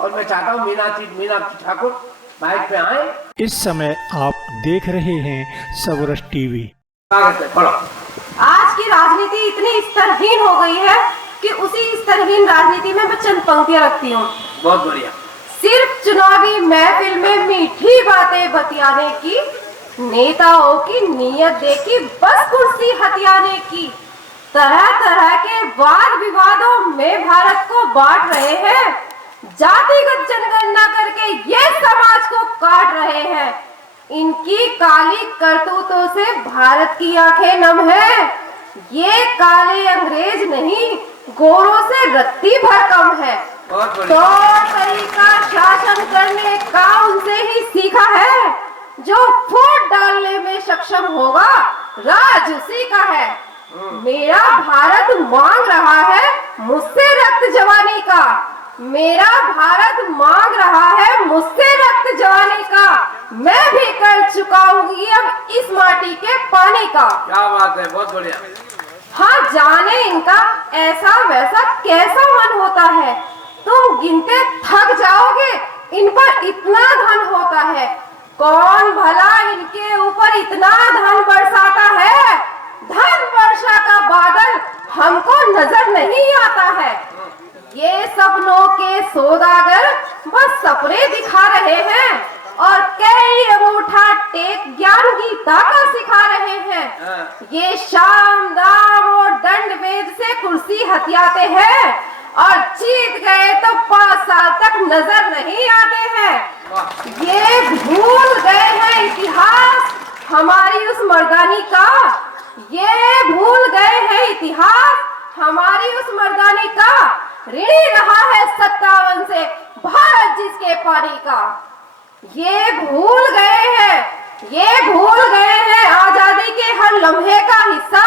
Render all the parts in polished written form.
और मैं चाहता हूँ मीनाक्षी ठाकुर माइक पे आए। इस समय आप देख रहे हैं सबरस टीवी। पढ़ो। आज की राजनीति इतनी स्तरहीन हो गई है कि उसी स्तरहीन राजनीति में मैं चंद पंक्तियां रखती हूँ। बहुत बढ़िया। सिर्फ चुनावी महफिल में मीठी बातें बतियाने की, नेताओं की नीयत देखी बस कुर्सी हथियाने की, तरह तरह के वाद विवादों में भारत को बांट रहे हैं, जातिगत जनगणना करके ये समाज को काट रहे हैं। इनकी काली करतूतों से भारत की आंखें नम है। ये काले अंग्रेज नहीं, गोरों से रत्ती भर कम है। तौर तरीका शासन करने का उनसे ही सीखा है। जो वोट डालने में सक्षम होगा, राज उसी का है। मेरा भारत मांग रहा है मुझसे रक्त जवानी का। मेरा भारत मांग रहा है मुझसे रक्त जवानी का। मैं भी कर चुकाऊंगी अब इस माटी के पानी का। क्या बात है, बहुत बढ़िया। हाँ, जाने इनका ऐसा वैसा कैसा मन होता है। तुम गिनते थक जाओगे, इन पर इतना धन होता है। कौन भला इनके ऊपर इतना धन बरसाता है। धन वर्षा का बादल हमको नजर नहीं आता है। ये सपनों के सौदागर बस सपने दिखा रहे हैं और कई अंगूठा टेक ज्ञान गीता का सिखा रहे हैं। ये शाम दाम और दंड वेद से कुर्सी हथियाते हैं और जीत गए तो 5 साल तक नजर नहीं आते हैं। ये भूल गए हैं इतिहास हमारी उस मर्दानी का। ये भूल गए हैं इतिहास हमारी उस मर्दानी का। ऋणी रहा है 57 से भारत जिसके पानी का। ये भूल गए हैं आजादी के हर लम्हे का हिस्सा।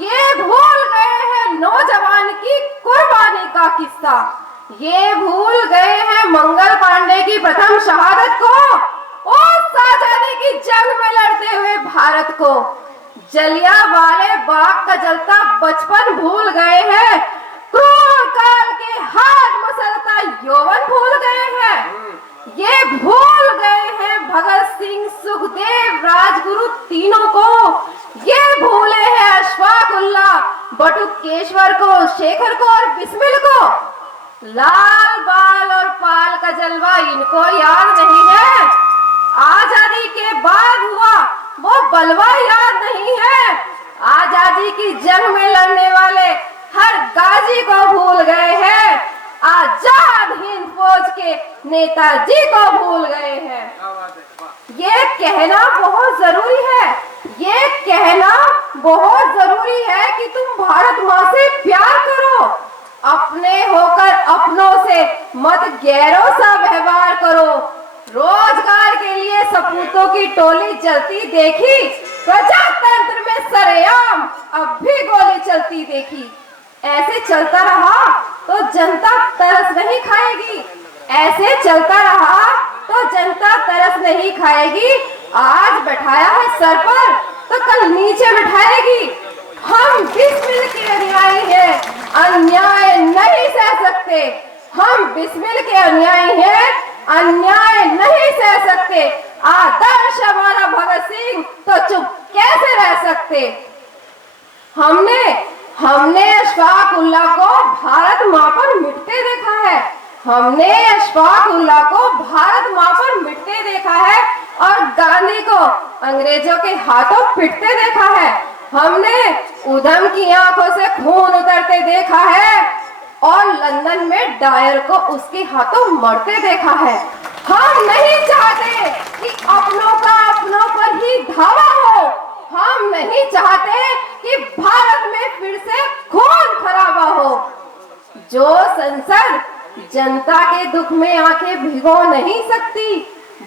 ये भूल गए हैं नौजवान की कुर्बानी का किस्सा। ये भूल गए हैं मंगल पांडे की प्रथम शहादत को, उस आजादी की जंग में लड़ते हुए भारत को। जलियांवाले बाग का जलता बचपन भूल गए हैं। क्रूर काल के हाथ मसलता यौवन भूल गए हैं। ये भूल गए हैं भगत सिंह, सुखदेव, राजगुरु तीनों को। ये भूले हैं अशफाकुल्लाह, बटुकेश्वर को, शेखर को और बिस्मिल को। लाल बाल और पाल का जलवा इनको याद नहीं है। आजादी के बाद हुआ वो बलवा याद नहीं है। आजादी की जंग में लड़ने वाले हर गाजी को भूल गए हैं। आजाद हिंद फौज के नेताजी को भूल गए हैं। ये कहना बहुत जरूरी है। ये कहना बहुत जरूरी है कि तुम भारत माँ से प्यार करो। अपने होकर अपनों से मत गैरों सा व्यवहार करो। रोजगार के लिए सपूतों की टोली चलती देखी, प्रजातंत्र में सरेआम अब भी गोली चलती देखी। ऐसे चलता रहा तो जनता तरस नहीं खाएगी। ऐसे चलता रहा तो जनता तरस नहीं खाएगी। आज बैठाया है सर पर तो कल नीचे बैठाएगी। हम बिस्मिल के अनुयायी हैं, अन्याय नहीं सह सकते। हम बिस्मिल के अनुयायी हैं, अन्याय नहीं सह सकते। आदर्श हमारा भगत सिंह तो चुप कैसे रह सकते। हमने अशफाकुल्लाह को भारत माँ पर मिटते देखा है। हमने अशफाकुल्लाह को भारत माँ पर मिटते देखा है और गांधी को अंग्रेजों के हाथों पिटते देखा है। हमने उधम की आंखों से खून उतरते देखा है और लंदन में डायर को उसके हाथों मरते देखा है। हम नहीं चाहते कि अपनों का अपनों पर ही धावा हो। हम नहीं चाहते कि भारत में फिर से खून खराबा हो। जो संसद जनता के दुख में आंखें भिगो नहीं सकती,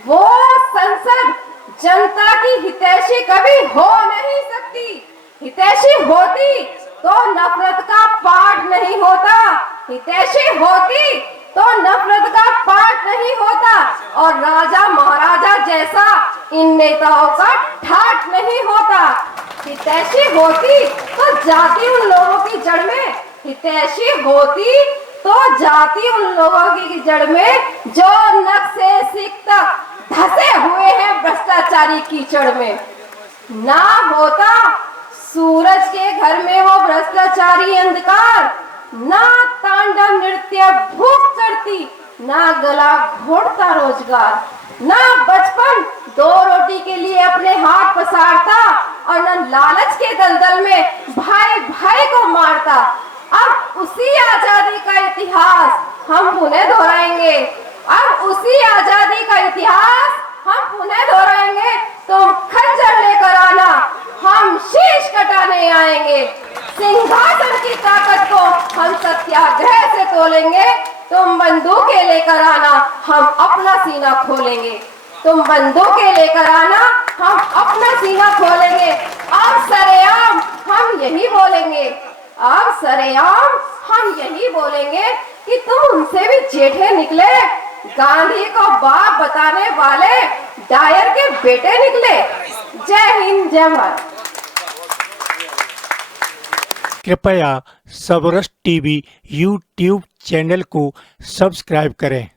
वो संसद जनता की हितैषी कभी हो नहीं सकती। हितैषी होती तो नफरत का पाठ नहीं होता। हितैषी होती तो नफरत का पाठ नहीं होता और राजा महाराजा जैसा इन नेताओं का ठाठ नहीं होता। हितैषी होती तो जाती उन लोगों की जड़ में। हितैषी होती तो जाति उन लोगों की जड़ में जो नख से सिख तक धसे हुए हैं भ्रष्टाचारी कीचड़ में। ना होता सूरज के घर में वो भ्रष्टाचारी अंधकार, ना तांडव नृत्य भूख चढ़ती, ना गला घोटता रोजगार, ना बचपन 2 रोटी के लिए अपने हाथ पसारता और न लालच के दलदल में भाई भाई को मारता। अब उसी आजादी का इतिहास हम पुनः दोहराएंगे, अब उसी आजादी का इतिहास हम पुनः दोहराएंगे। तुम खंजर लेकर आना, हम शीश कटाने आएंगे। सिंहासन की ताकत को हम सत्याग्रह से तोलेंगे। तुम बंदूकें लेकर आना, हम अपना सीना खोलेंगे। तुम बंदूकें लेकर आना, हम अपना सीना खोलेंगे। अब सरेआम हम यही बोलेंगे, अब सरेआम हम यही बोलेंगे कि तुम उनसे भी जेठे निकले, गांधी को बाप बताने वाले डायर के बेटे निकले। जय हिंद, जय भारत। कृपया सबरस टीवी यूट्यूब चैनल को सब्सक्राइब करें।